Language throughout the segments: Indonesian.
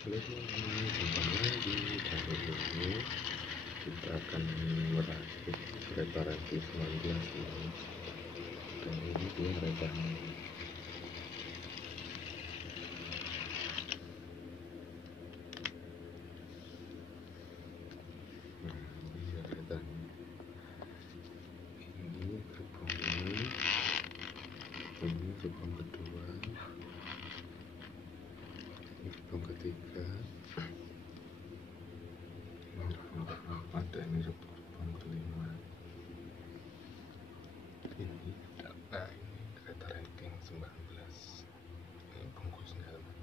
Halo teman-teman, jumpa lagi. Hari ini kita akan merakit kereta railking 19 ini. Dan ini dia keretanya. Nah, ini dia keretanya. Ini gerbongnya. Ini gerbong kedua. Ini gerbong ketiga. Ini gerbong keempat dan ini gerbong kelima. Ini kereta railking 19. Ini bungkusnya, teman.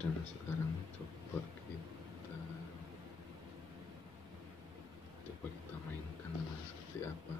Dan sekarang coba kita mainkan seperti apa.